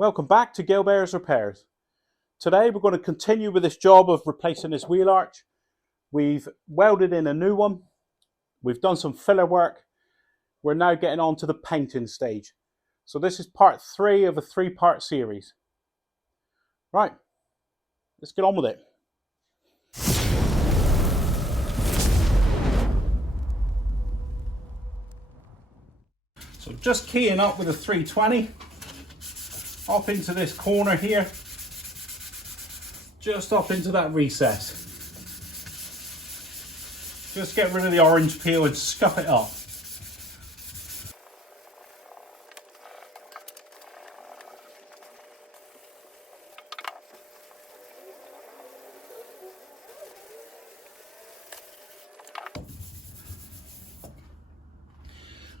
Welcome back to Gilbert's Repairs. Today we're going to continue with this job of replacing this wheel arch. We've welded in a new one. We've done some filler work. We're now getting on to the painting stage. So this is part 3 of a 3-part series. Right, let's get on with it. So just keying up with a 320. Up into this corner here, just up into that recess. Just get rid of the orange peel and scuff it up.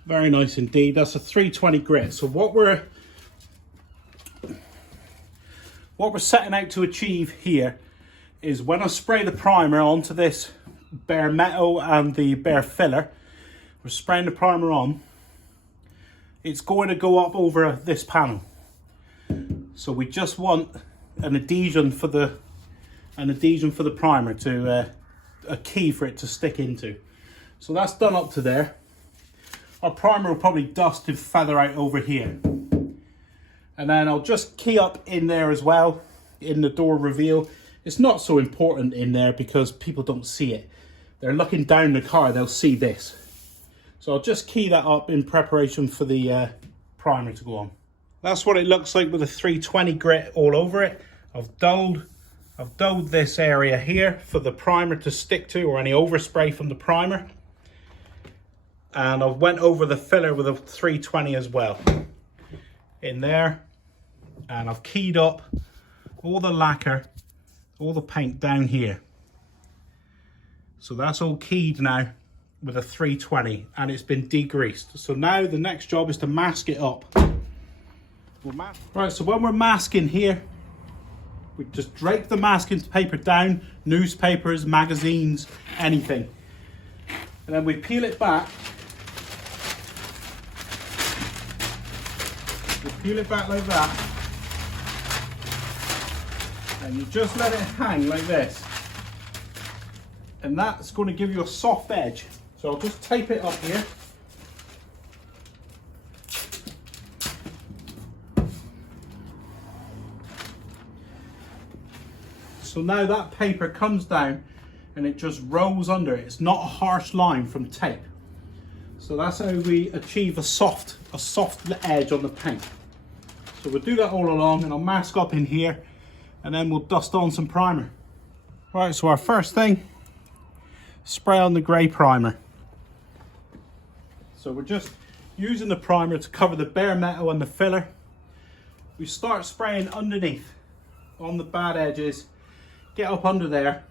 Very nice indeed. That's a 320 grit. So what we're setting out to achieve here is when I spray the primer onto this bare metal and the bare filler, we're spraying the primer on, it's going to go up over this panel. So we just want an adhesion for the primer to a key for it to stick into. So that's done up to there. Our primer will probably dust and feather out over here. And then I'll just key up in there as well, in the door reveal. It's not so important in there because people don't see it. They're looking down the car, they'll see this. So I'll just key that up in preparation for the primer to go on. That's what it looks like with a 320 grit all over it. I've dulled this area here for the primer to stick to, or any overspray from the primer. And I've went over the filler with a 320 as well. In there. And I've keyed up all the lacquer, all the paint down here. So that's all keyed now with a 320 and it's been degreased. So now the next job is to mask it up. Right, so when we're masking here, we just drape the masking paper down, newspapers, magazines, anything. And then we peel it back. We peel it back like that. And you just let it hang like this. And that's going to give you a soft edge. So I'll just tape it up here. So now that paper comes down and it just rolls under it. It's not a harsh line from tape. So that's how we achieve a soft edge on the paint. So we'll do that all along and I'll mask up in here and then we'll dust on some primer. Right, so our first thing, spray on the grey primer. So we're just using the primer to cover the bare metal and the filler. We start spraying underneath on the bad edges, get up under there,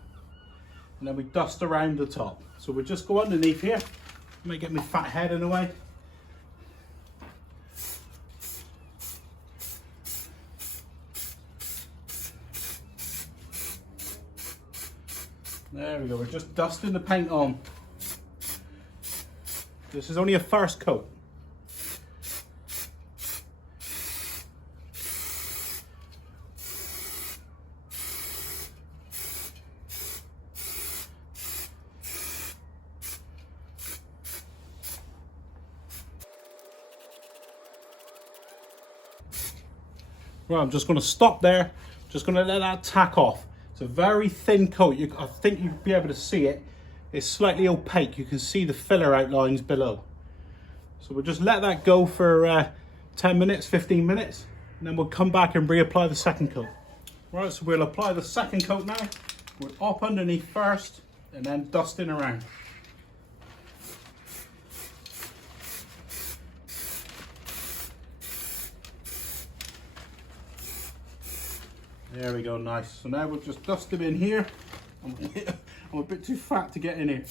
and then we dust around the top. So we'll just go underneath here. May get my fat head in the way. There we go, we're just dusting the paint on. This is only a first coat. Well, I'm just going to stop there, just going to let that tack off. It's a very thin coat. I think you'll be able to see it. It's slightly opaque. You can see the filler outlines below. So we'll just let that go for 10 minutes, 15 minutes, and then we'll come back and reapply the second coat. Right, so we'll apply the second coat now. We're up underneath first and then dusting around. There we go, nice. So now we'll just dust them in here. I'm a bit too fat to get in here.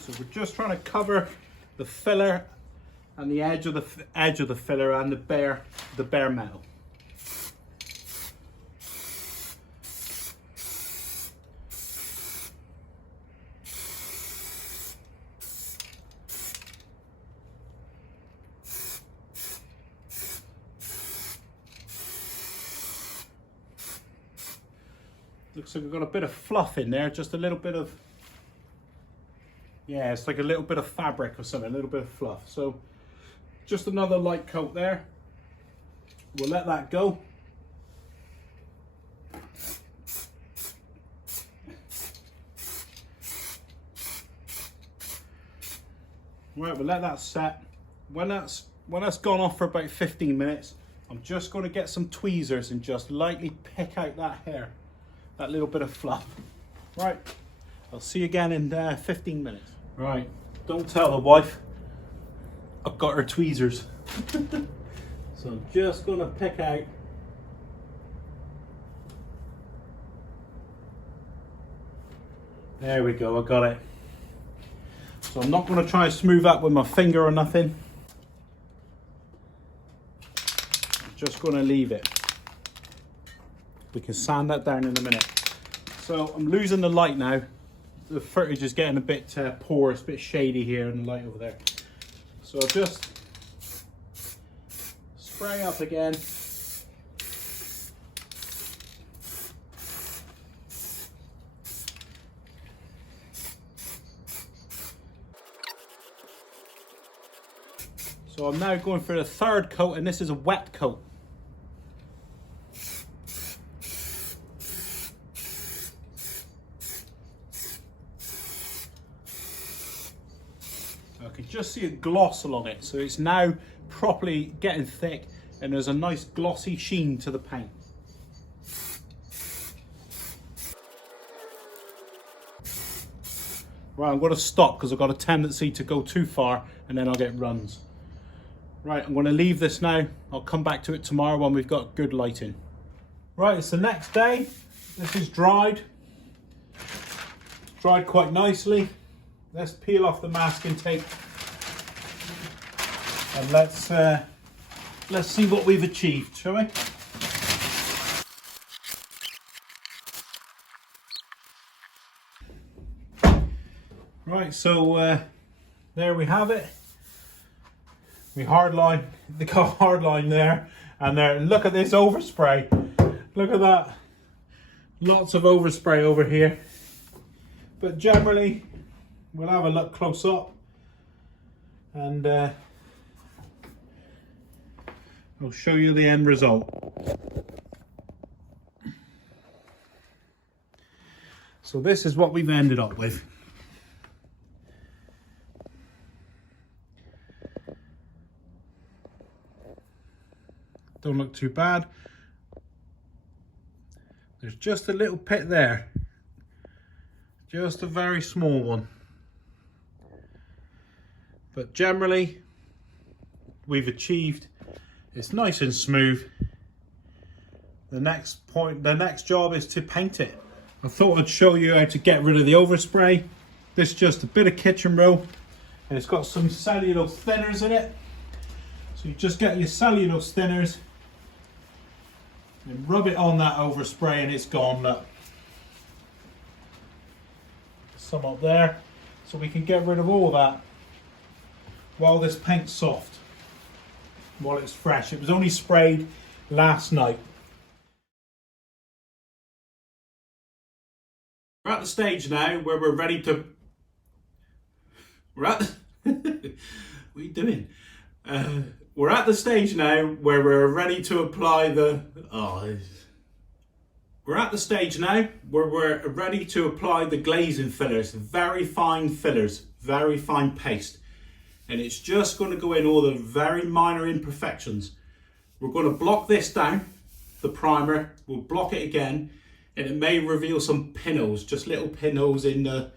So we're just trying to cover the filler and the edge of the filler and the bare metal. Looks like I've got a bit of fluff in there, just a little bit of, yeah, it's like a little bit of fabric or something, a little bit of fluff. So just another light coat there. We'll let that go. Right, we'll let that set. When that's gone off for about 15 minutes, I'm just going to get some tweezers and just lightly pick out that hair, that little bit of fluff. Right, I'll see you again in 15 minutes. Right, don't tell the wife I've got her tweezers. So I'm just going to pick out there we go, I got it. So I'm not going to try and smooth that with my finger or nothing. I'm just going to leave it. We can sand that down in a minute. So I'm losing the light now. The footage is getting a bit porous, a bit shady here and the light over there. So I'll just spray up again. So I'm now going for the third coat, and this is a wet coat. I can just see a gloss along it, so it's now properly getting thick and there's a nice glossy sheen to the paint. Right, I'm going to stop because I've got a tendency to go too far and then I'll get runs. Right, I'm going to leave this now. I'll come back to it tomorrow when we've got good lighting. Right, it's the next day. This is dried. Dried quite nicely. Let's peel off the masking tape and let's see what we've achieved, shall we? Right, so there we have it. We hardline, they got hardline there, and there. Look at this overspray. Look at that. Lots of overspray over here. But generally, we'll have a look close up, and I'll show you the end result. So this is what we've ended up with. Don't look too bad. There's just a little pit there. Just a very small one. But generally, we've achieved. It's nice and smooth. The next job is to paint it. I thought I'd show you how to get rid of the overspray. This is just a bit of kitchen roll, and it's got some cellulose thinners in it. So you just get your cellulose thinners and rub it on that overspray and it's gone. Look. Some up there. So we can get rid of all that while this paint's soft, while it's fresh. It was only sprayed last night. We're at the stage now where we're ready to... What are you doing? We're at the stage now where we're ready to apply the... We're at the stage now where we're ready to apply the glazing fillers, very fine fillers, very fine paste. And it's just going to go in all the very minor imperfections. We're going to block this down, the primer, we'll block it again, and it may reveal some pinholes, just little pinholes in the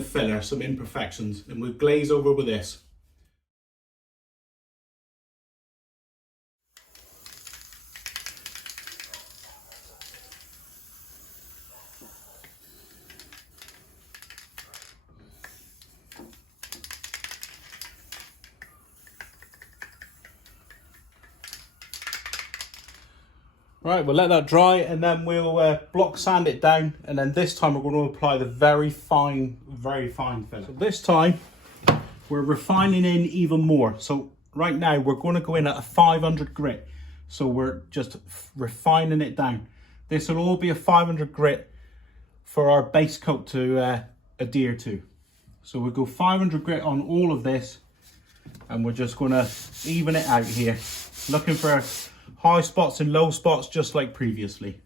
filler, some imperfections, and we'll glaze over with this. Right, we'll let that dry and then we'll block sand it down, and then this time we're going to apply the very fine filler. So this time we're refining in even more. So right now we're going to go in at a 500 grit. So we're just refining it down. This will all be a 500 grit for our base coat to adhere to. So we'll go 500 grit on all of this, and we're just going to even it out here, looking for high spots and low spots just like previously.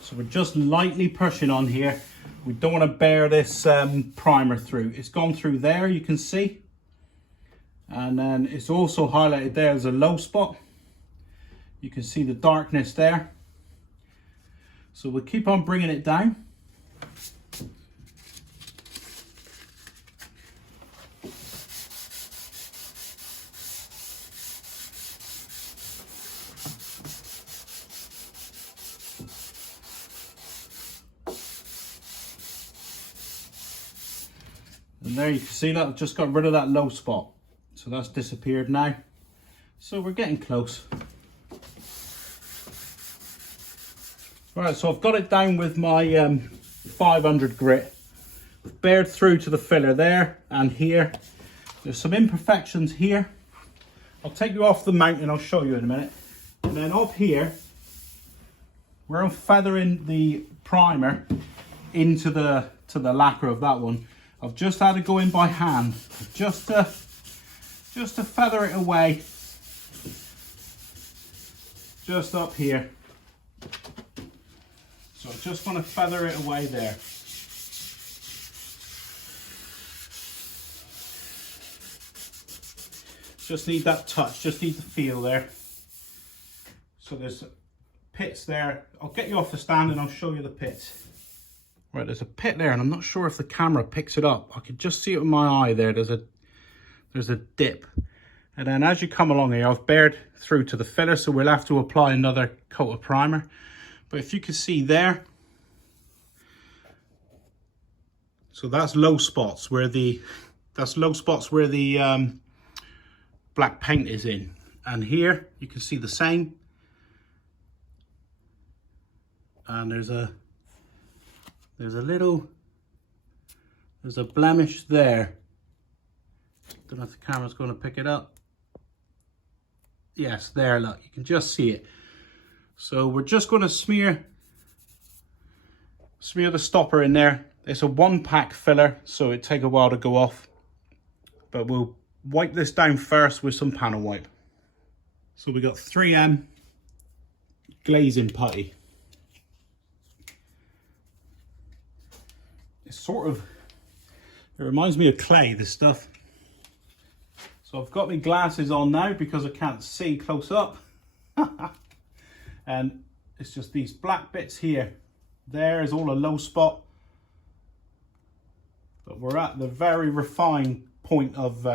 So we're just lightly pushing on here. We don't want to bear this primer through. It's gone through there, you can see. And then it's also highlighted there as a low spot. You can see the darkness there. So we'll keep on bringing it down. And there you can see that I've just got rid of that low spot. So that's disappeared now. So we're getting close. Right, so I've got it down with my 500 grit. Bared through to the filler there and here. There's some imperfections here. I'll take you off the mount and I'll show you in a minute. And then up here, where I'm feathering the primer into the lacquer of that one, I've just had to go in by hand, just to feather it away, just up here. So I just want to feather it away there. Just need that touch, just need the feel there. So there's pits there. I'll get you off the stand and I'll show you the pits. Right, there's a pit there and I'm not sure if the camera picks it up. I could just see it with my eye there. There's a dip. And then as you come along here, I've bared through to the filler, so we'll have to apply another coat of primer. But if you can see there, so that's low spots where the black paint is in. And here you can see the same. And there's a blemish there. Don't know if the camera's going to pick it up. Yes, there, look, you can just see it. So we're just going to smear the stopper in there. It's a 1-pack filler, so it'd take a while to go off. But we'll wipe this down first with some panel wipe. So we got 3M glazing putty. It reminds me of clay, this stuff. So I've got my glasses on now because I can't see close up. And it's just these black bits here. There is all a low spot. But we're at the very refined point of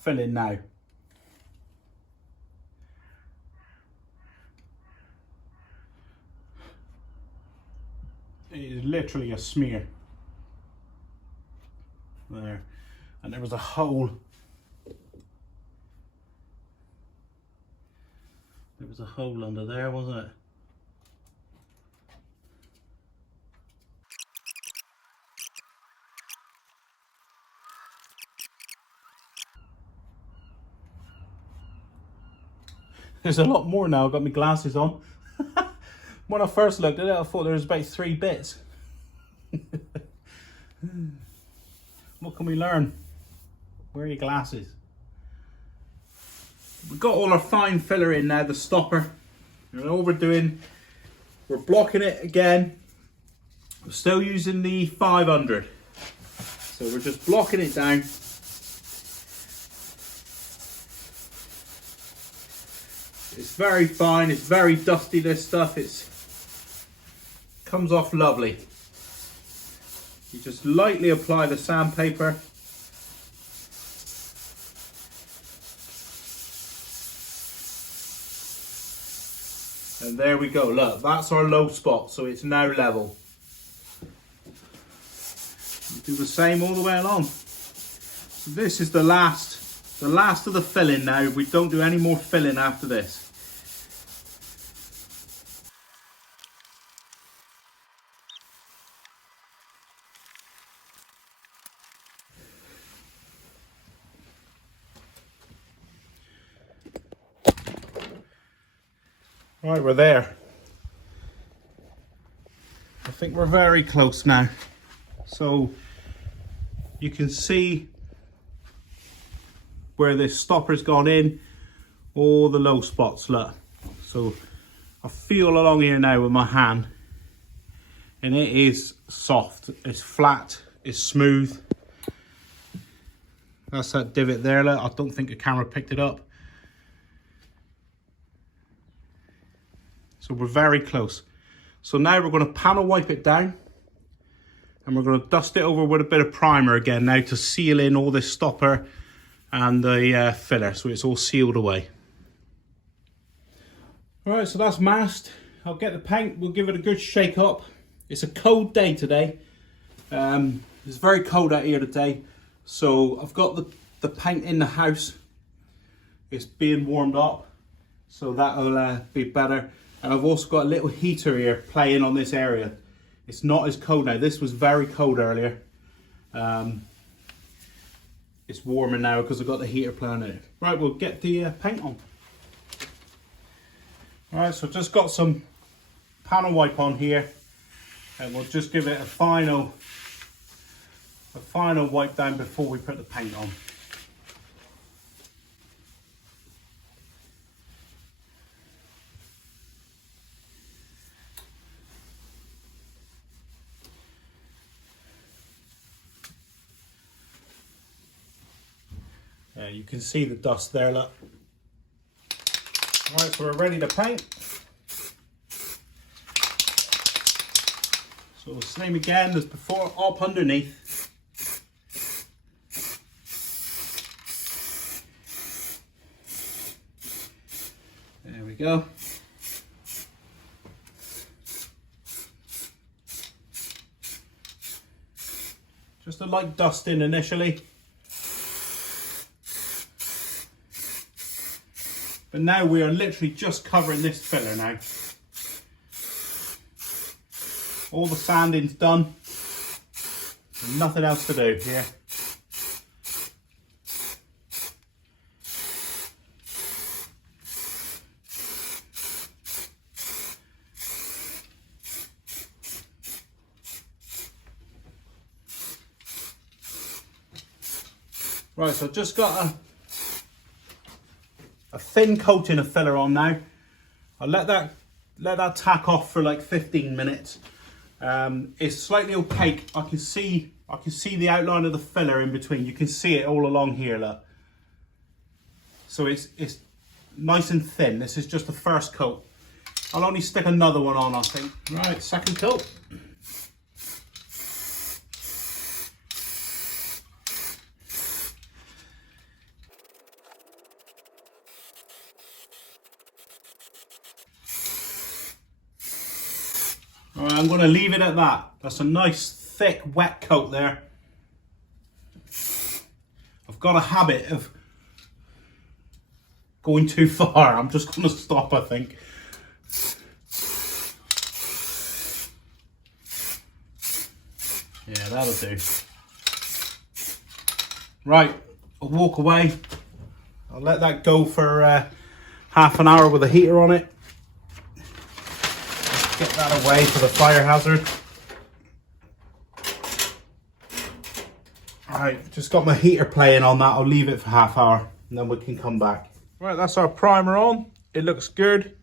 filling now. It is literally a smear. There. And there was a hole. There was a hole under there, wasn't it? There's a lot more now. I've got my glasses on. When I first looked at it, I thought there was about 3 bits. What can we learn? Wear your glasses. We've got all our fine filler in now, the stopper. And all we're doing, we're blocking it again. We're still using the 500. So we're just blocking it down. It's very fine, it's very dusty, this stuff. Comes off lovely. You just lightly apply the sandpaper. And there we go, look, that's our low spot, so it's now level. You do the same all the way along. So this is the last the last of the filling now. We don't do any more filling after this. Right, we're there. I think we're very close now. So you can see where this stopper's gone in, all the low spots, look. So I feel along here now with my hand, and it is soft, it's flat, it's smooth. That's that divot there, look. I don't think the camera picked it up. So we're very close. So now we're going to panel wipe it down, and we're going to dust it over with a bit of primer again now to seal in all this stopper and the filler, so it's all sealed away. All right, so that's masked. I'll get the paint, we'll give it a good shake up. It's a cold day today. It's very cold out here today. So I've got the paint in the house. It's being warmed up, so that'll be better. And I've also got a little heater here playing on this area. It's not as cold now. This was very cold earlier. It's warmer now because I've got the heater playing it. Right, we'll get the paint on. All right, so I've just got some panel wipe on here, and we'll just give it a final wipe down before we put the paint on. You can see the dust there, look. Right, so we're ready to paint. So same again as before, up underneath. There we go. Just a light dusting initially. But now we are literally just covering this filler now. All the sanding's done. There's nothing else to do here. Right, so I've just got a thin coating of filler on now. I'll let that tack off for like 15 minutes. It's slightly opaque. I can see the outline of the filler in between. You can see it all along here, look. So it's nice and thin. This is just the first coat. I'll only stick another one on, I think. Right, second coat. Alright, I'm going to leave it at that. That's a nice thick wet coat there. I've got a habit of going too far. I'm just going to stop, I think. Yeah, that'll do. Right, I'll walk away. I'll let that go for half an hour with a heater on it. Get that away for the fire hazard. Alright, just got my heater playing on that. I'll leave it for half hour and then we can come back. Right, that's our primer on. It looks good.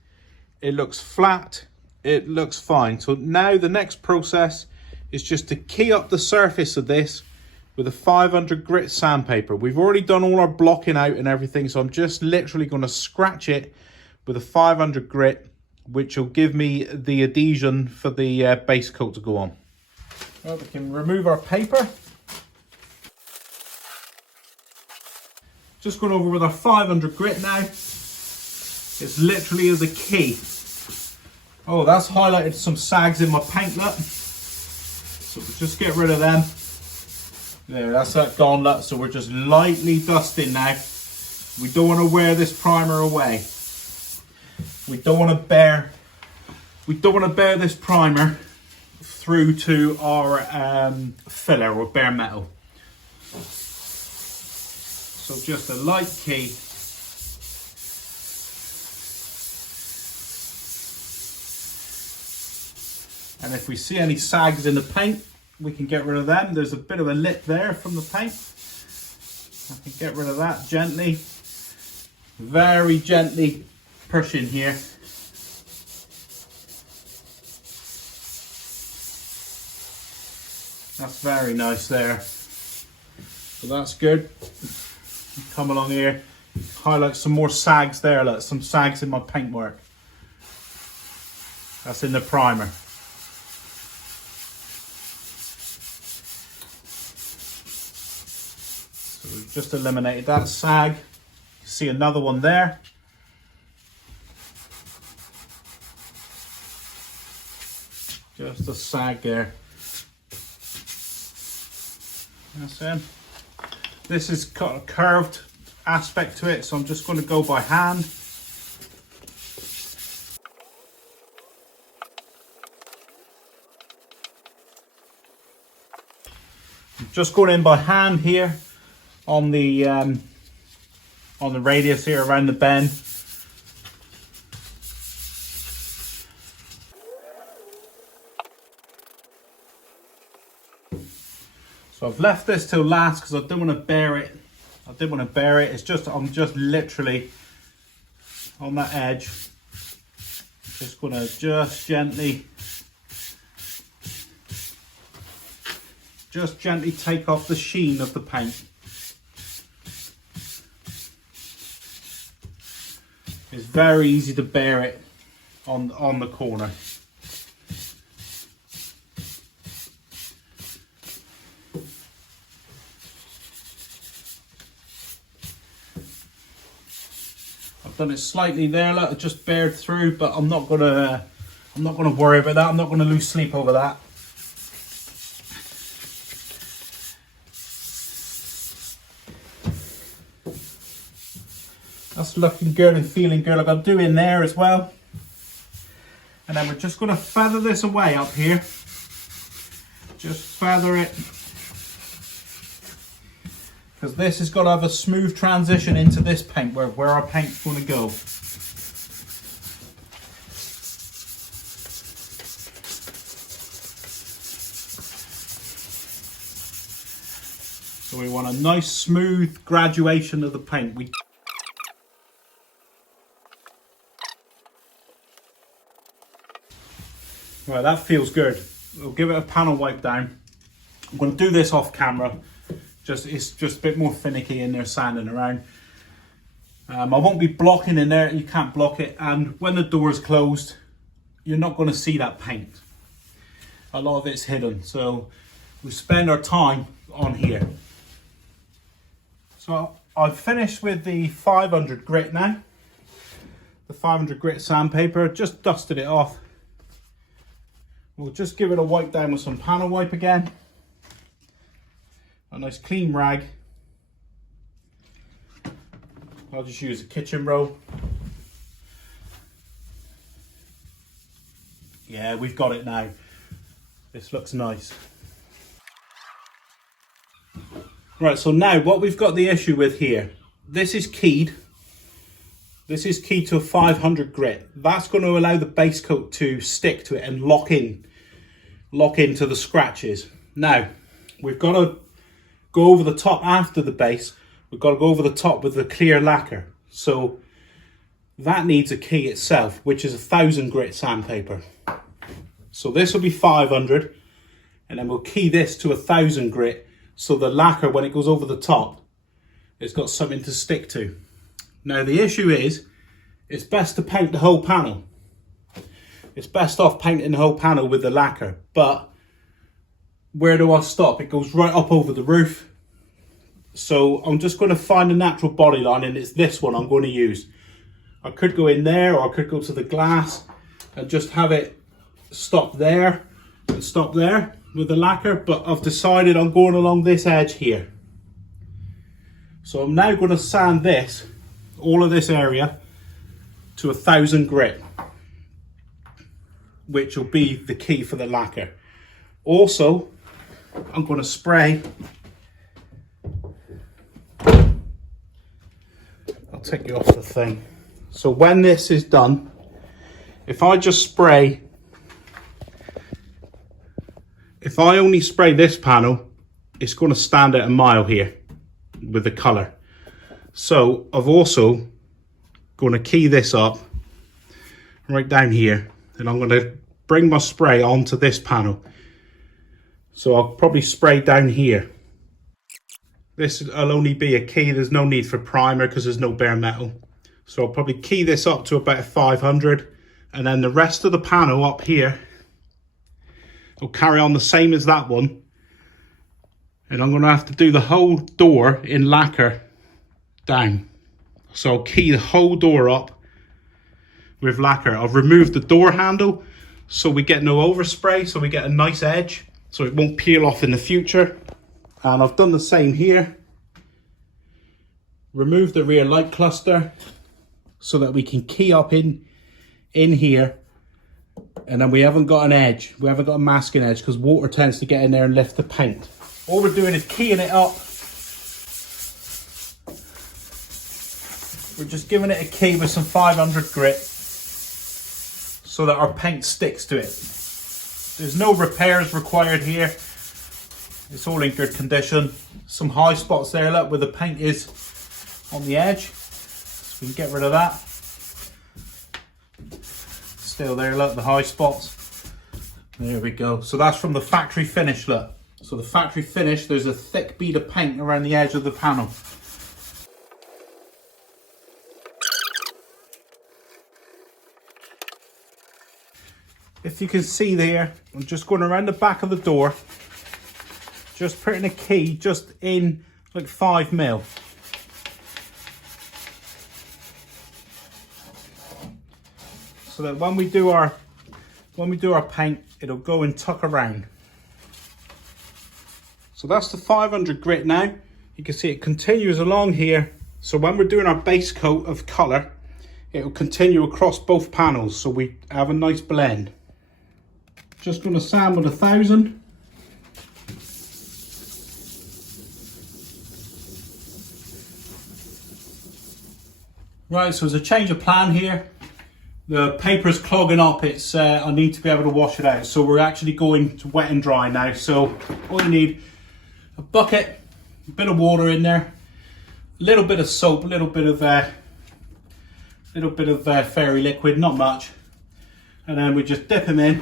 It looks flat. It looks fine. So now the next process is just to key up the surface of this with a 500 grit sandpaper. We've already done all our blocking out and everything, so I'm just literally going to scratch it with a 500 grit, which will give me the adhesion for the base coat to go on. Well, we can remove our paper. Just going over with our 500 grit now. It's literally as a key. Oh, that's highlighted some sags in my paint, look. So we'll just get rid of them. There, that's that gone, look. So we're just lightly dusting now. We don't want to wear this primer away. We don't want to bear this primer through to our filler or bare metal. So just a light key. And if we see any sags in the paint, we can get rid of them. There's a bit of a lip there from the paint. I can get rid of that gently. Very gently pushing here. That's very nice there. So that's good. Come along here, highlight some more sags there. Look, some sags in my paintwork. That's in the primer. So we've just eliminated that sag. You see another one there. Just a sag there. That's it. This has got a curved aspect to it, so I'm just going to go by hand. I'm just going in by hand here on the radius here around the bend. So I've left this till last because I didn't want to bear it. It's just, I'm just literally on that edge. Just going to just gently take off the sheen of the paint. It's very easy to bear it on the corner. Done it slightly there, look, it just bared through, but I'm not gonna worry about that. I'm not gonna lose sleep over that. That's looking good and feeling good. Like I'll do in there as well. And then we're just gonna feather this away up here. Just feather it. Because this has got to have a smooth transition into this paint where our paint's going to go. So we want a nice smooth graduation of the paint. Right, that feels good. We'll give it a panel wipe down. I'm going to do this off camera. It's just a bit more finicky in there sanding around. I won't be blocking in there, you can't block it, and when the door is closed you're not going to see that paint. A lot of it's hidden, so we spend our time on here. So I've finished with the 500 grit now. The 500 grit sandpaper, just dusted it off. We'll just give it a wipe down with some panel wipe again. A nice clean rag. I'll just use a kitchen roll. Yeah, we've got it now. This looks nice. Right, so now what we've got the issue with here, this is keyed. This is keyed to a 500 grit. That's going to allow the base coat to stick to it and lock into the scratches. Now, we've got to go over the top after the base. We've got to go over the top with the clear lacquer. So that needs a key itself, which is 1000 grit sandpaper. So this will be 500, and then we'll key this to 1000 grit. So the lacquer, when it goes over the top, it's got something to stick to. Now the issue is, it's best to paint the whole panel. It's best off painting the whole panel with the lacquer, but where do I stop? It goes right up over the roof. So I'm just going to find a natural body line, and it's this one I'm going to use. I could go in there, or I could go to the glass and just have it stop there and stop there with the lacquer, but I've decided I'm going along this edge here. So I'm now going to sand this all of this area to 1000 grit, which will be the key for the lacquer. Also, I'm going to spray, I'll take you off the thing. So when this is done, if I just spray, if I only spray this panel, it's going to stand out a mile here with the colour. So I've also going to key this up right down here, and I'm going to bring my spray onto this panel. So I'll probably spray down here. This will only be a key, there's no need for primer because there's no bare metal. So I'll probably key this up to about 500, and then the rest of the panel up here will carry on the same as that one. And I'm going to have to do the whole door in lacquer down. So I'll key the whole door up with lacquer. I've removed the door handle so we get no overspray, so we get a nice edge, so it won't peel off in the future. And I've done the same here. Remove the rear light cluster so that we can key up in here. And then we haven't got an edge, we haven't got a masking edge, because water tends to get in there and lift the paint. All we're doing is keying it up. We're just giving it a key with some 500 grit so that our paint sticks to it. There's no repairs required here. It's all in good condition. Some high spots there, look, where the paint is on the edge. So we can get rid of that. Still there, look, the high spots. There we go. So that's from the factory finish, look. So the factory finish, there's a thick bead of paint around the edge of the panel. If you can see there, I'm just going around the back of the door, just putting a key just in like 5 mil. So that when we do our paint, it'll go and tuck around. So that's the 500 grit now. You can see it continues along here. So when we're doing our base coat of colour, it will continue across both panels, so we have a nice blend. Just going to sand with 1000. Right, so there's a change of plan here. The paper's clogging up, I need to be able to wash it out. So we're actually going to wet and dry now. So all you need, a bucket, a bit of water in there, a little bit of soap, a little bit of fairy liquid, not much. And then we just dip them in.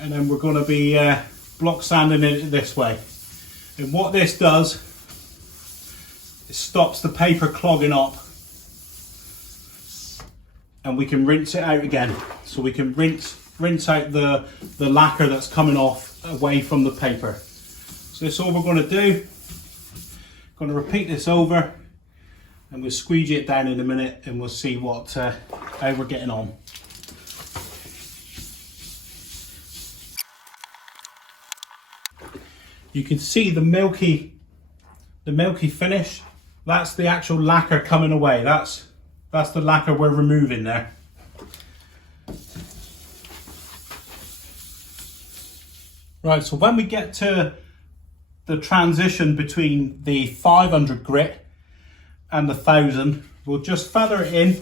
And then we're going to be block sanding it this way. And what this does, it stops the paper clogging up, and we can rinse it out again. So we can rinse out the lacquer that's coming off away from the paper. So that's all we're going to do. Going to repeat this over, and we'll squeegee it down in a minute, and we'll see what how we're getting on. You can see the milky finish. That's the actual lacquer coming away. That's the lacquer we're removing there. Right, so when we get to the transition between the 500 grit and the 1000, we'll just feather it in.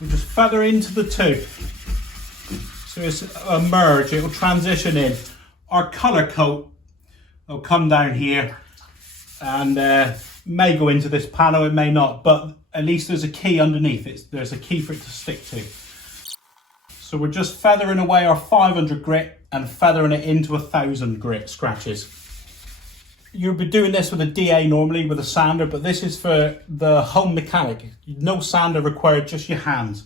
We'll just feather into the two. So it's a merge, it will transition in. Our colour coat will come down here and may go into this panel, it may not, but at least there's a key underneath. There's a key for it to stick to. So we're just feathering away our 500 grit and feathering it into 1000 grit scratches. You'll be doing this with a DA normally, with a sander, but this is for the home mechanic. No sander required, just your hands.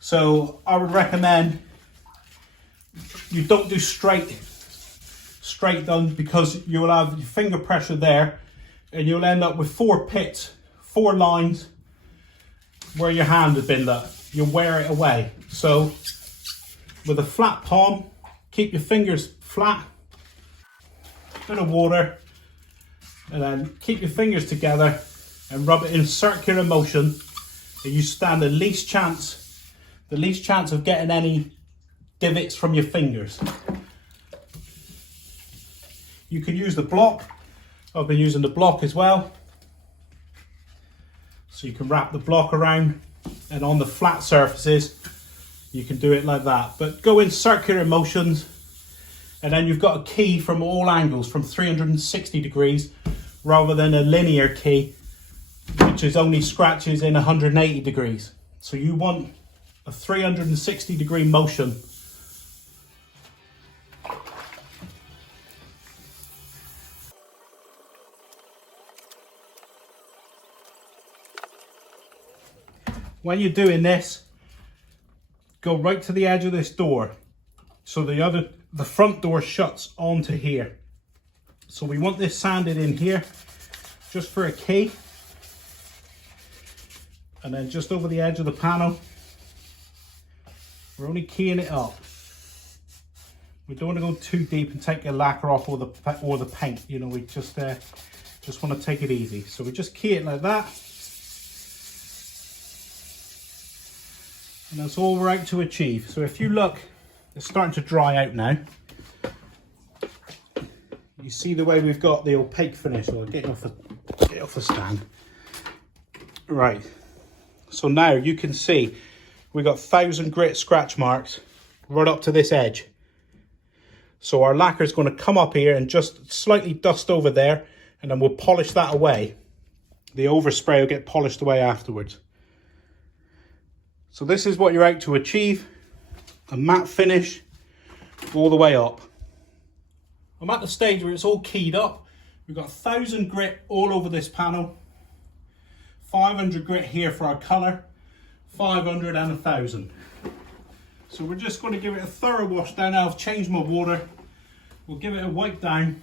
So I would recommend you don't do straight done, because you'll have your finger pressure there and you'll end up with 4 pits, 4 lines where your hand has been there. You'll wear it away. So with a flat palm, keep your fingers flat. bit of water, and then keep your fingers together and rub it in circular motion, and you stand the least chance of getting any divots from your fingers. You can use the block. I've been using the block as well. So you can wrap the block around, and on the flat surfaces, you can do it like that. But go in circular motions, and then you've got a key from all angles, from 360 degrees, rather than a linear key, which is only scratches in 180 degrees. So you want a 360 degree motion. When you're doing this, go right to the edge of this door. So the front door shuts onto here. So we want this sanded in here, just for a key. And then just over the edge of the panel, we're only keying it up. We don't want to go too deep and take the lacquer off or the paint. You know, we just want to take it easy. So we just key it like that. And that's all we're out to achieve. So if you look, it's starting to dry out now. You see the way we've got the opaque finish. So I'll get it off the stand. Right. So now you can see we've got 1000 grit scratch marks right up to this edge. So our lacquer is going to come up here and just slightly dust over there, and then we'll polish that away. The overspray will get polished away afterwards. So this is what you're out to achieve, a matte finish all the way up. I'm at the stage where it's all keyed up. We've got 1000 grit all over this panel, 500 grit here for our colour, 500 and 1000. So we're just going to give it a thorough wash down. Now I've changed my water. We'll give it a wipe down.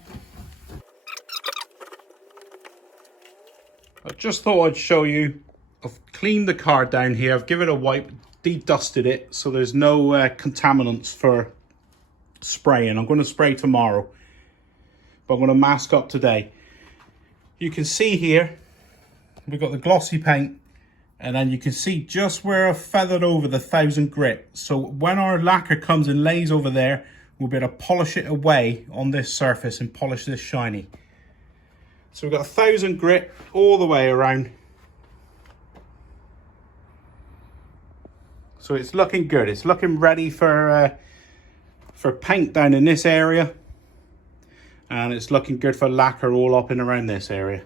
I just thought I'd show you. I've cleaned the car down here. I've given it a wipe, de-dusted it, so there's no contaminants for spraying. I'm going to spray tomorrow, but I'm going to mask up today. You can see here, we've got the glossy paint, and then you can see just where I've feathered over the 1000 grit. So when our lacquer comes and lays over there, we'll be able to polish it away on this surface and polish this shiny. So we've got 1000 grit all the way around. So it's looking good. It's looking ready for paint down in this area. And it's looking good for lacquer all up and around this area.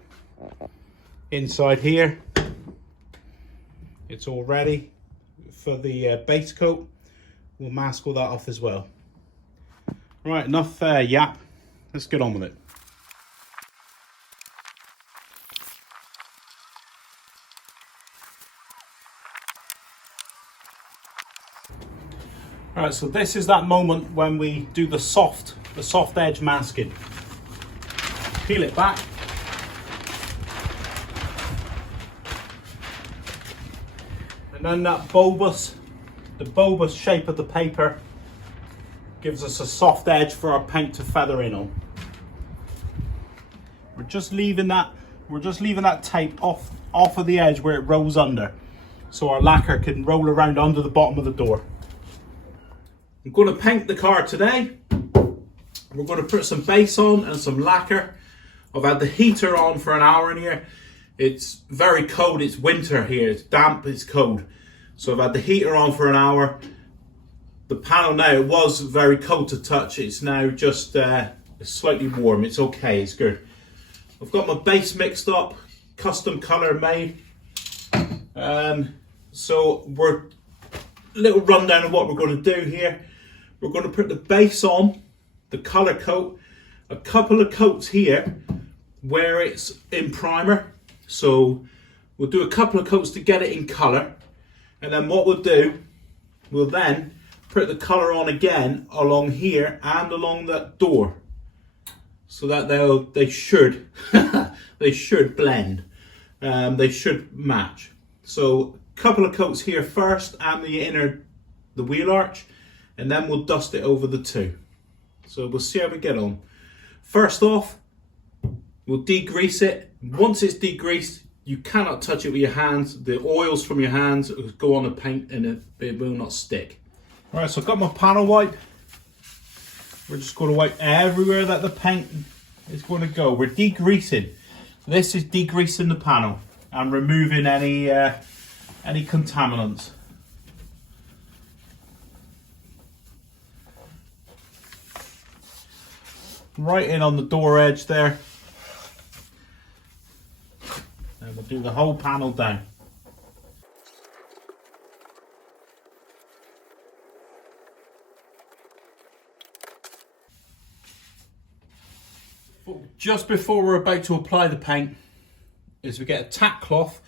Inside here, it's all ready for the base coat. We'll mask all that off as well. Right, enough yap. Let's get on with it. All right, so this is that moment when we do the soft edge masking. Peel it back. And then that bulbous shape of the paper gives us a soft edge for our paint to feather in on. We're just leaving that tape off of the edge where it rolls under, so our lacquer can roll around under the bottom of the door. I'm going to paint the car today. We're going to put some base on and some lacquer. I've had the heater on for an hour in here. It's very cold, it's winter here, it's damp, it's cold. So I've had the heater on for an hour. The panel now, it was very cold to touch. It's now just slightly warm. It's okay, it's good. I've got my base mixed up, custom color made. So we're little rundown of what we're going to do here. We're going to put the base on, the color coat, a couple of coats here where it's in primer. So we'll do a couple of coats to get it in color, and then what we'll do, we'll then put the color on again along here and along that door, so that they should they should blend, they should match. So a couple of coats here first and the wheel arch, and then we'll dust it over the two. So we'll see how we get on. First off, we'll degrease it. Once it's degreased, you cannot touch it with your hands. The oils from your hands go on the paint and it will not stick. All right, so I've got my panel wipe. We're just going to wipe everywhere that the paint is going to go. We're degreasing. This is degreasing the panel and removing any contaminants. Right in on the door edge there. And we'll do the whole panel down. Just before we're about to apply the paint is we get a tack cloth,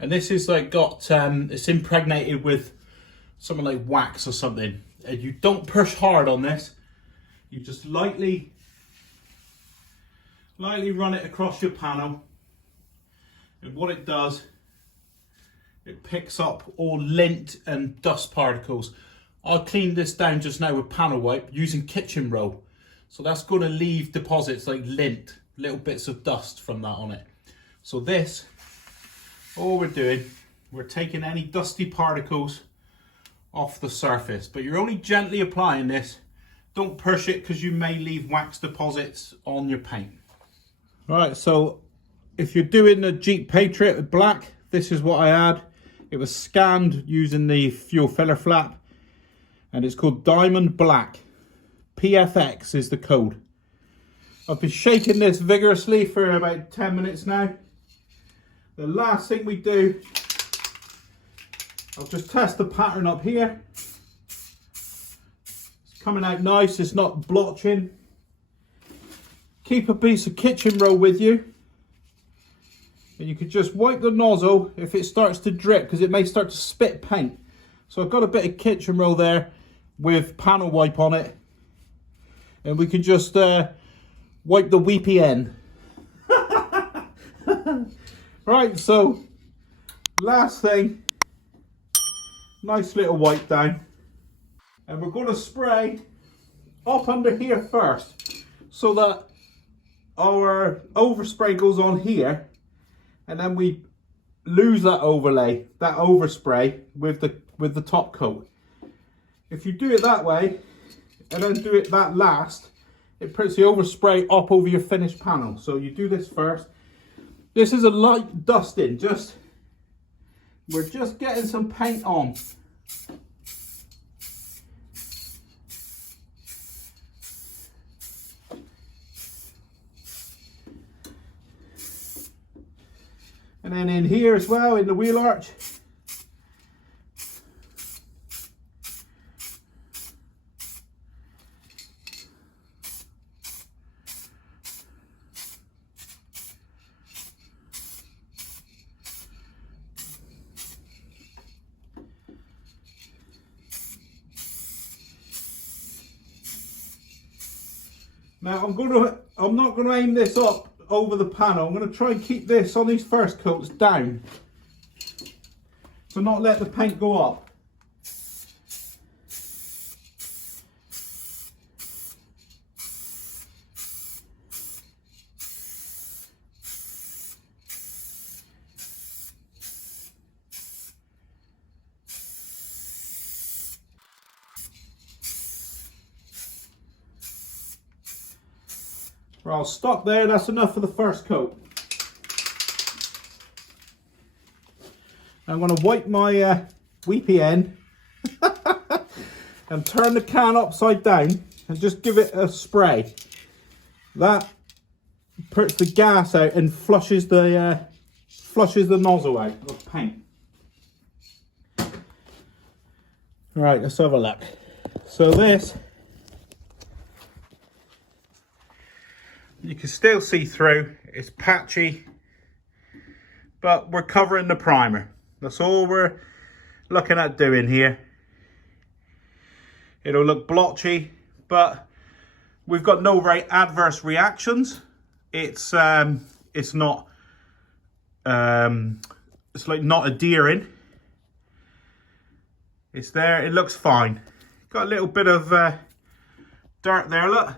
and this is like got it's impregnated with something like wax or something, and you don't push hard on this. You just lightly run it across your panel, and what it does, it picks up all lint and dust particles. I cleaned this down just now with panel wipe using kitchen roll, so that's going to leave deposits like lint, little bits of dust from that on it. So this, all we're doing, we're taking any dusty particles off the surface, but you're only gently applying this. Don't push it because you may leave wax deposits on your paint. Right, so if you're doing the Jeep Patriot black, this is what I had. It was scanned using the fuel filler flap, and it's called Diamond Black. PFX is the code. I've been shaking this vigorously for about 10 minutes now. The last thing we do, I'll just test the pattern up here. It's coming out nice, it's not blotching. Keep a piece of kitchen roll with you, and you could just wipe the nozzle if it starts to drip, because it may start to spit paint. So I've got a bit of kitchen roll there with panel wipe on it, and we can just wipe the weepy end. Right, so last thing, nice little wipe down, and we're going to spray up under here first, so that our overspray goes on here, and then we lose that overlay, that overspray with the top coat. If you do it that way and then do it that last, it puts the overspray up over your finished panel. So you do this first. This is a light dusting, we're just getting some paint on. And then in here as well, in the wheel arch. Now I'm not going to aim this up over the panel. I'm going to try and keep this on these first coats down, so not let the paint go up. Right, I'll stop there. That's enough for the first coat. I'm going to wipe my weepy end and turn the can upside down and just give it a spray. That puts the gas out and flushes the nozzle out of paint. Right, let's have a look. So this, you can still see through, it's patchy, but we're covering the primer. That's all we're looking at doing here. It'll look blotchy, but we've got no very adverse reactions. It's not, it's like not adhering. It's there, it looks fine. Got a little bit of dirt there, look.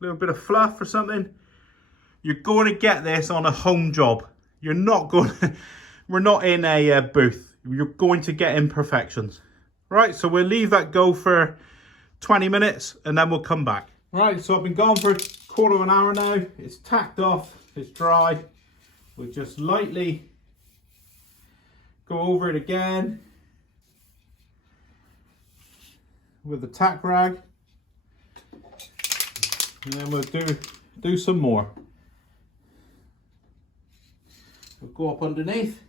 little bit of fluff or something, you're going to get this on a home job. You're not going to, we're not in a booth. You're going to get imperfections. Right, so we'll leave that go for 20 minutes and then we'll come back. Right, so I've been gone for a quarter of an hour now. It's tacked off, it's dry. We'll just lightly go over it again with the tack rag. And then we'll do some more. We'll go up underneath.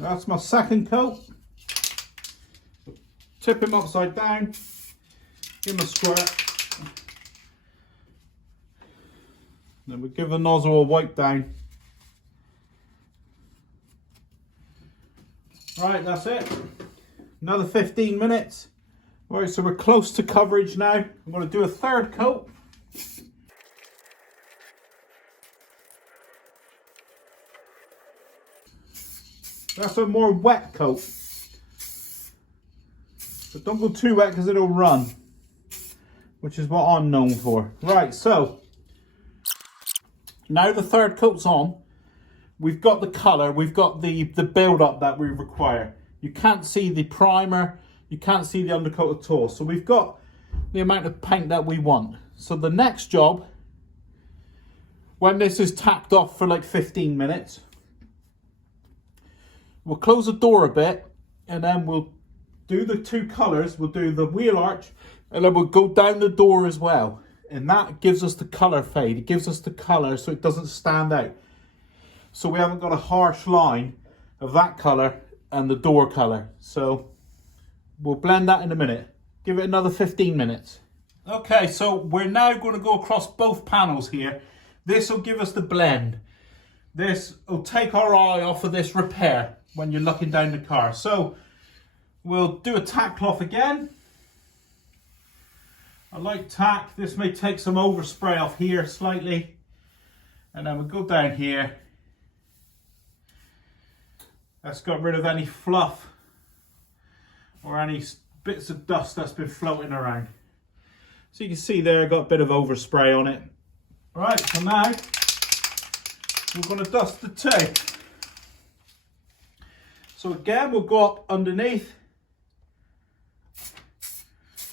That's my second coat. Tip him upside down, give him a squirt. Then we give the nozzle a wipe down. Right, that's it. Another 15 minutes. Right, so we're close to coverage now. I'm going to do a third coat. That's a more wet coat. But don't go too wet because it'll run, which is what I'm known for. Right, so now the third coat's on. We've got the colour, we've got the build-up that we require. You can't see the primer, you can't see the undercoat at all. So we've got the amount of paint that we want. So the next job, when this is tacked off for like 15 minutes, we'll close the door a bit and then we'll do the two colours. We'll do the wheel arch and then we'll go down the door as well. And that gives us the colour fade. It gives us the colour so it doesn't stand out. So we haven't got a harsh line of that colour and the door colour. So we'll blend that in a minute. Give it another 15 minutes. Okay, so we're now going to go across both panels here. This will give us the blend. This will take our eye off of this repair when you're looking down the car. So we'll do a tack cloth again. I like tack. This may take some overspray off here slightly. And then we'll go down here. That's got rid of any fluff or any bits of dust that's been floating around. So you can see there I got a bit of overspray on it. Right, so now we're going to dust the two. So again, we'll go up underneath.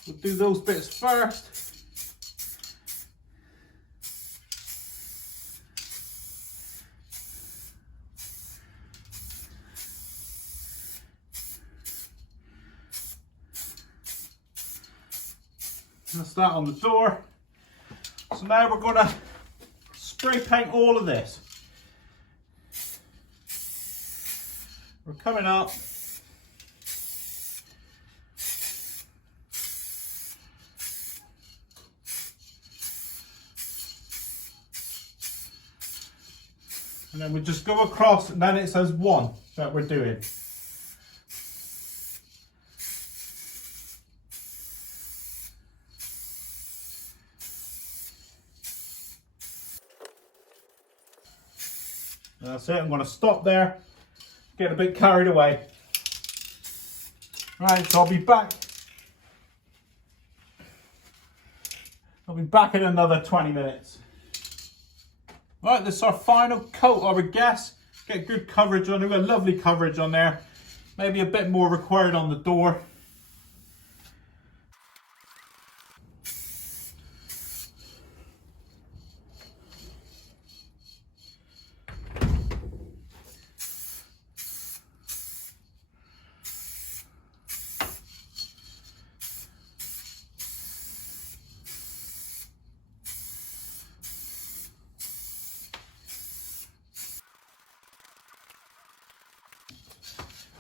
We'll do those bits first. That's that on the door. So now we're going to spray paint all of this. We're coming up. And then we just go across and then it says one that we're doing. And that's it, I'm going to stop there. Get a bit carried away. Right, so I'll be back. I'll be back in another 20 minutes. Right, this is our final coat, I would guess. Get good coverage on it, we've got lovely coverage on there. Maybe a bit more required on the door.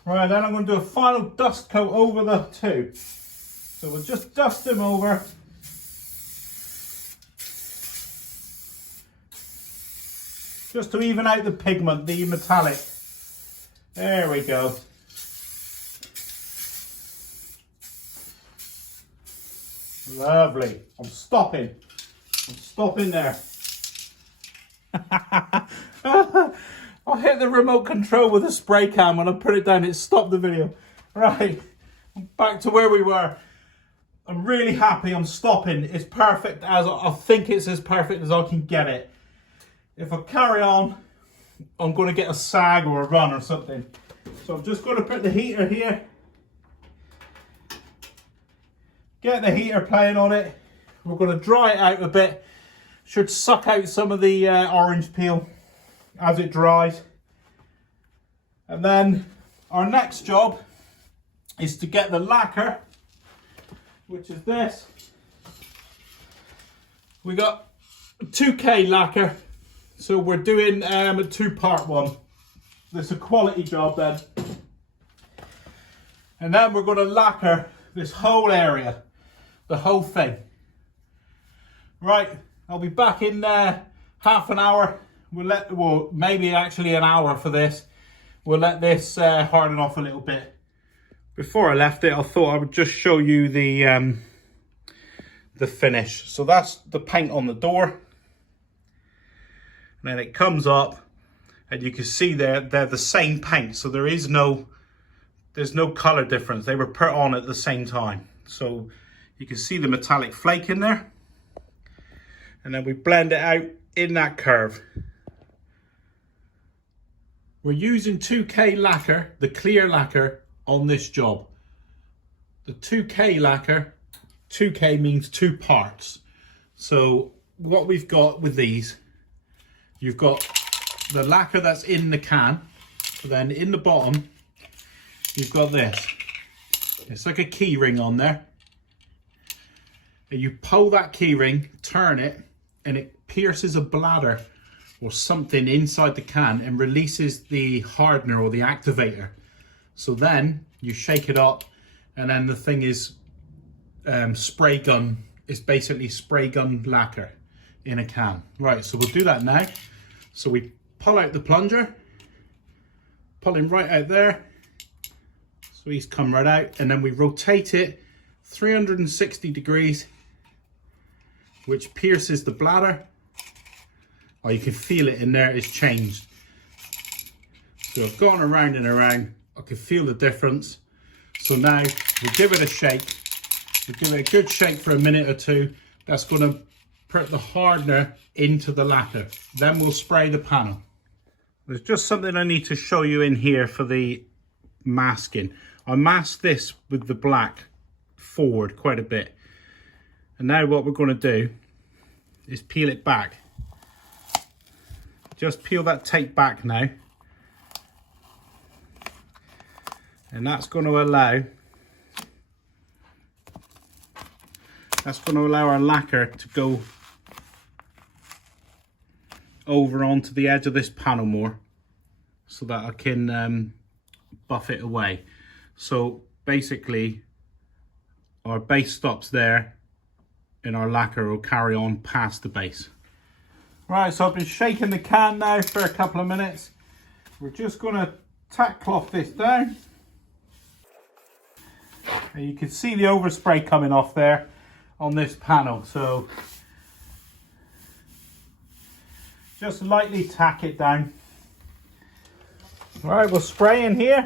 Right, then I'm going to do a final dust coat over the two. So we'll just dust them over. Just to even out the pigment, the metallic. There we go. Lovely. I'm stopping there. I hit the remote control with a spray can. When I put it down, it stopped the video. Right, back to where we were. I'm really happy. I'm stopping. It's perfect, as I think it's as perfect as I can get it. If I carry on, I'm going to get a sag or a run or something. So I'm just going to put the heater here. Get the heater playing on it. We're going to dry it out a bit. Should suck out some of the orange peel as it dries. And then our next job is to get the lacquer, which is this. We got 2K lacquer, so we're doing a 2-part one. It's a quality job then. And then we're going to lacquer this whole area, the whole thing. Right, I'll be back in half an hour. Well, maybe actually an hour for this. We'll let this harden off a little bit. Before I left it, I thought I would just show you the finish. So that's the paint on the door. And then it comes up, and you can see they're the same paint. So there's no color difference. They were put on at the same time. So you can see the metallic flake in there. And then we blend it out in that curve. We're using 2K lacquer, the clear lacquer, on this job. The 2K lacquer, 2K means 2 parts. So what we've got with these, you've got the lacquer that's in the can, but then in the bottom, you've got this. It's like a key ring on there. And you pull that key ring, turn it, and it pierces a bladder or something inside the can and releases the hardener or the activator. So then you shake it up, and then the thing is spray gun. It's basically spray gun lacquer in a can. Right, so we'll do that now. So we pull out the plunger, pull him right out there. So he's come right out, and then we rotate it 360 degrees, which pierces the bladder. Oh, you can feel it in there, it's changed. So I've gone around and around, I can feel the difference. So now we give it a shake. We give it a good shake for a minute or two. That's gonna put the hardener into the lacquer. Then we'll spray the panel. There's just something I need to show you in here for the masking. I masked this with the black forward quite a bit. And now what we're gonna do is peel it back. Just peel that tape back now. And that's going to allow our lacquer to go over onto the edge of this panel more, so that I can buff it away. So basically our base stops there and our lacquer will carry on past the base. Right, so I've been shaking the can now for a couple of minutes. We're just going to tack cloth this down. And you can see the overspray coming off there on this panel. So just lightly tack it down. All right, we'll spray in here.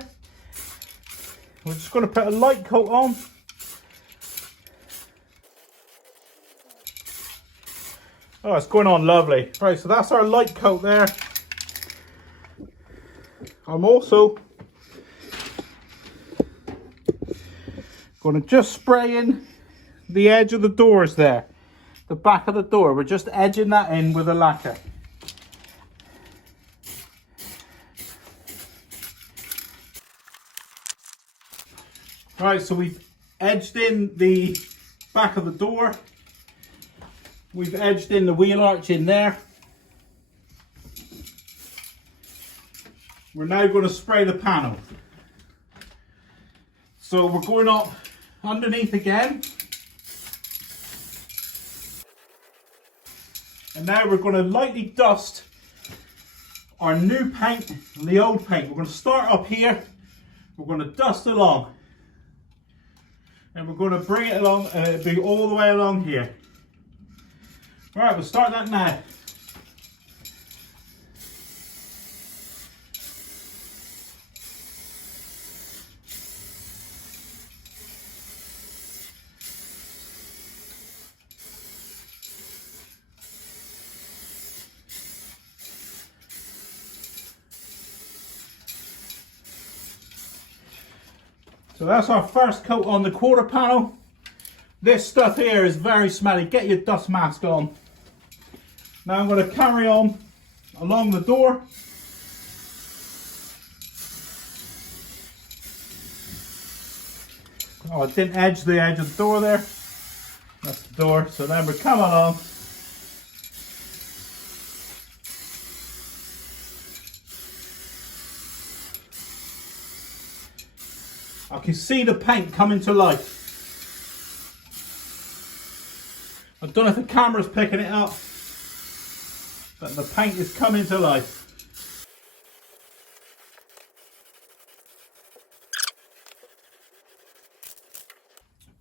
We're just going to put a light coat on. Oh, it's going on lovely. Right, so that's our light coat there. I'm also going to just spray in the edge of the doors there. The back of the door. We're just edging that in with a lacquer. Right, so we've edged in the back of the door. We've edged in the wheel arch in there. We're now going to spray the panel. So we're going up underneath again. And now we're going to lightly dust our new paint and the old paint. We're going to start up here. We're going to dust along. And we're going to bring it along, and it'll be all the way along here. Right, we'll start that now. So that's our first coat on the quarter panel. This stuff here is very smelly. Get your dust mask on. Now I'm going to carry on along the door. Oh, I didn't edge the edge of the door there. That's the door. So then we come along. I can see the paint coming to life. I don't know if the camera's picking it up, but the paint is coming to life.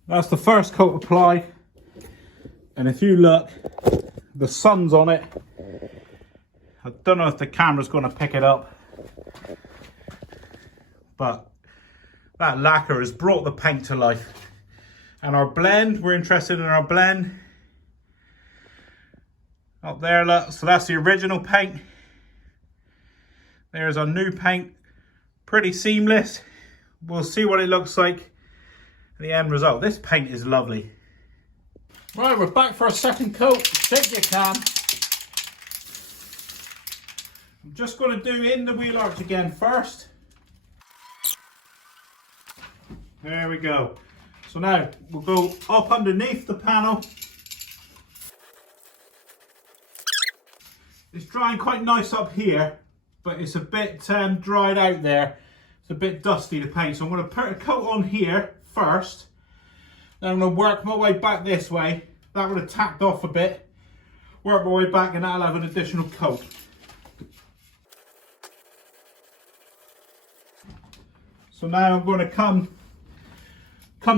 That's the first coat applied, and if you look, the sun's on it. I don't know if the camera's going to pick it up, but that lacquer has brought the paint to life. And our blend, we're interested in our blend. Up there, look, so that's the original paint. There's our new paint. Pretty seamless. We'll see what it looks like in the end result. This paint is lovely. Right, we're back for a second coat. Shake your can. I'm just going to do in the wheel arch again first. There we go. So now we'll go up underneath the panel. It's drying quite nice up here, but it's a bit dried out there. It's a bit dusty, the paint. So I'm going to put a coat on here first. Then I'm going to work my way back this way. That would have tacked off a bit. Work my way back and that'll have an additional coat. So now I'm going to come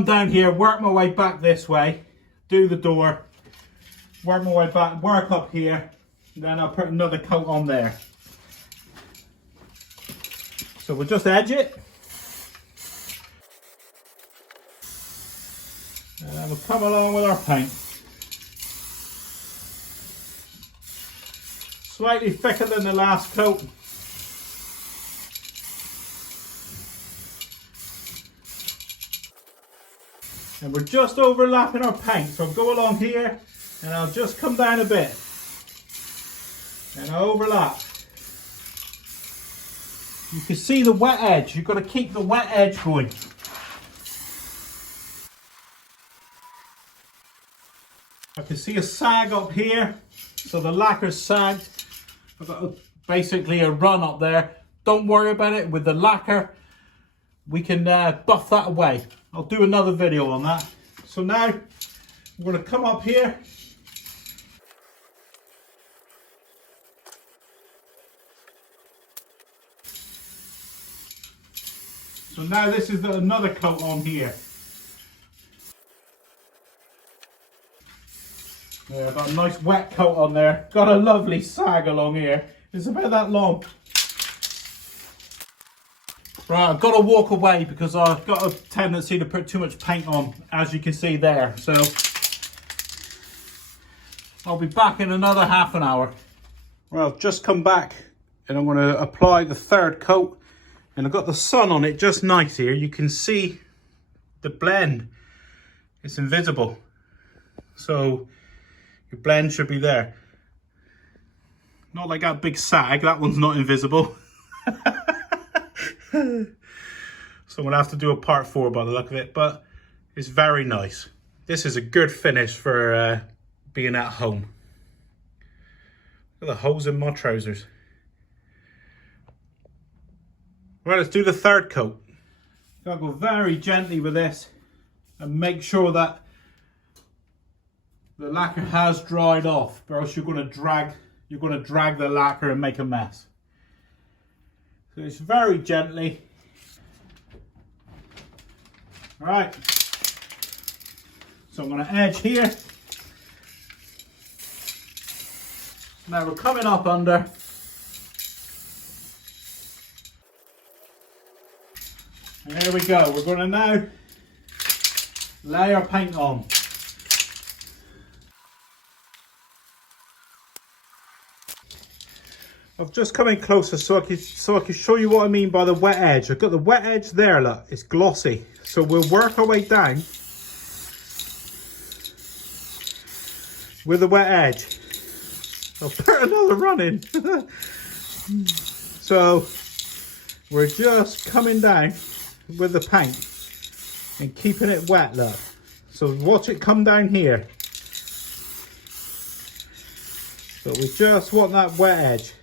down here, work my way back this way, do the door, work my way back, work up here, and then I'll put another coat on there. So we'll just edge it. And then we'll come along with our paint. Slightly thicker than the last coat. And we're just overlapping our paint. So I'll go along here and I'll just come down a bit. And I'll overlap. You can see the wet edge. You've got to keep the wet edge going. I can see a sag up here. So the lacquer's sagged. I've got basically a run up there. Don't worry about it. With the lacquer, we can buff that away. I'll do another video on that. So now I'm going to come up here. So now this is another coat on here. Yeah, I've got a nice wet coat on there. Got a lovely sag along here. It's about that long. Right, I've got to walk away because I've got a tendency to put too much paint on, as you can see there. So I'll be back in another half an hour. Well, I've just come back and I'm going to apply the third coat. And I've got the sun on it just nice here. You can see the blend. It's invisible. So your blend should be there. Not like that big sag. That one's not invisible. So I'm going to have to do a part 4 by the look of it. But it's very nice. This is a good finish for being at home. Look at the holes in my trousers. Right, let's do the third coat. Gotta go very gently with this and make sure that the lacquer has dried off, or else you're gonna drag the lacquer and make a mess. So it's very gently. All right. So I'm gonna edge here. Now we're coming up under. And here we go. We're gonna now lay our paint on. I've just come in closer so I can show you what I mean by the wet edge. I've got the wet edge there, look, it's glossy. So we'll work our way down with the wet edge. I'll put another run in. So we're just coming down with the paint and keeping it wet, look. So watch it come down here. So we just want that wet edge.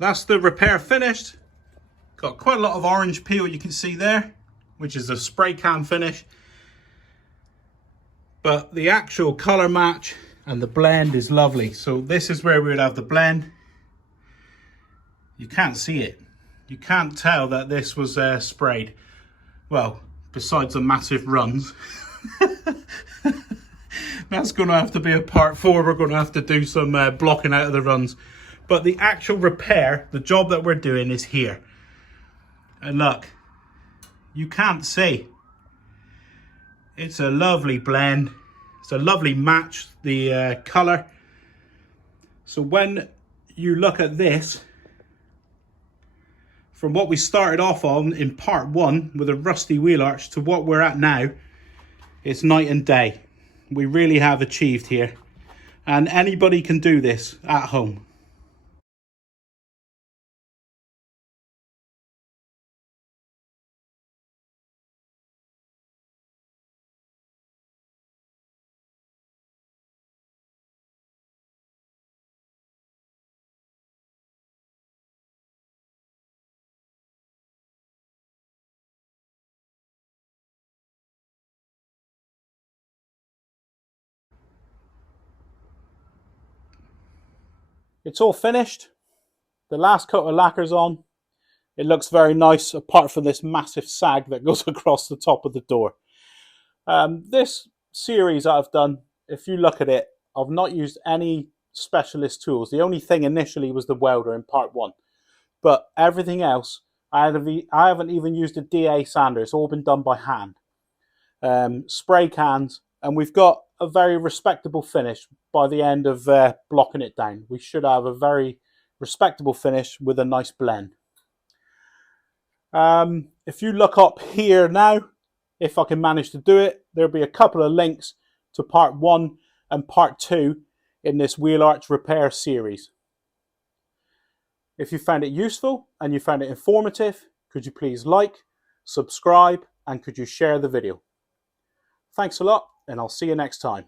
That's the repair finished. Got quite a lot of orange peel you can see there, which is a spray can finish. But the actual color match and the blend is lovely. So this is where we would have the blend. You can't see it. You can't tell that this was sprayed. Well, besides the massive runs. That's going to have to be a part 4. We're going to have to do some blocking out of the runs. But the actual repair, the job that we're doing is here. And look, you can't see. It's a lovely blend. It's a lovely match, the colour. So when you look at this, from what we started off on in part 1 with a rusty wheel arch to what we're at now, it's night and day. We really have achieved here. And anybody can do this at home. It's all finished. The last coat of lacquer's on. It looks very nice, apart from this massive sag that goes across the top of the door. This series I've done, if you look at it, I've not used any specialist tools. The only thing initially was the welder in part 1. But everything else, I haven't even used a DA sander. It's all been done by hand. Spray cans, and we've got a very respectable finish by the end of blocking it down. We should have a very respectable finish with a nice blend. If you look up here now, if I can manage to do it, there'll be a couple of links to part 1 and part 2 in this wheel arch repair series. If you found it useful and you found it informative, could you please like, subscribe, and could you share the video? Thanks a lot, and I'll see you next time.